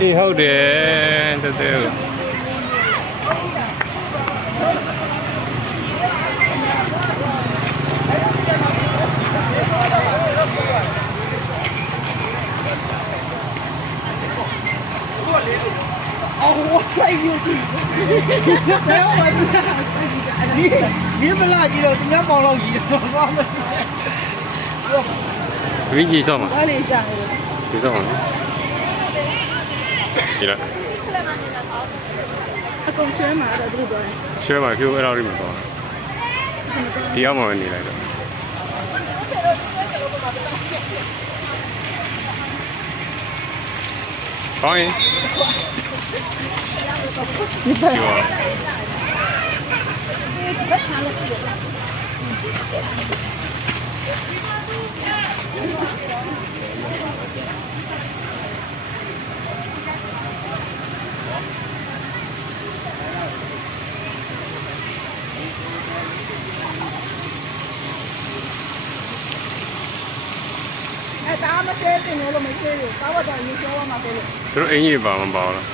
အေးဟုတ်တယ်တော်တော်အော်ဆိုင်ယူဒီဘယ်မှာဒီမလာကြည့်တော့သူများပေါင်လောက်ကြီးတော့ဘာမှမဝီကြီးဆောင်ပါ ဘာလေးကြာတယ်ဒီဆောင်ပါဒီလားအကုန်ဆွဲမှာတော့သူတို့ပြောတယ်ဆွဲပါဖြိုးအဲ့လောက်လေးမှာတော့ဒီအောင်မှနေလိုက်တော့ဟောင်းဒီပါပြောဒီပါချာလို့ပြောဒါမှတဲတင်လို့မသေးဘူးကားတော့ရင်းပြောရမှာပဲလို့သူတို့အင်ကြီးပါမပါလား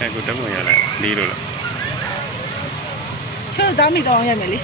အဲ့ကိုတက်မရလဲလီးလို့လားချေသားမိတော့ရမယ်လေ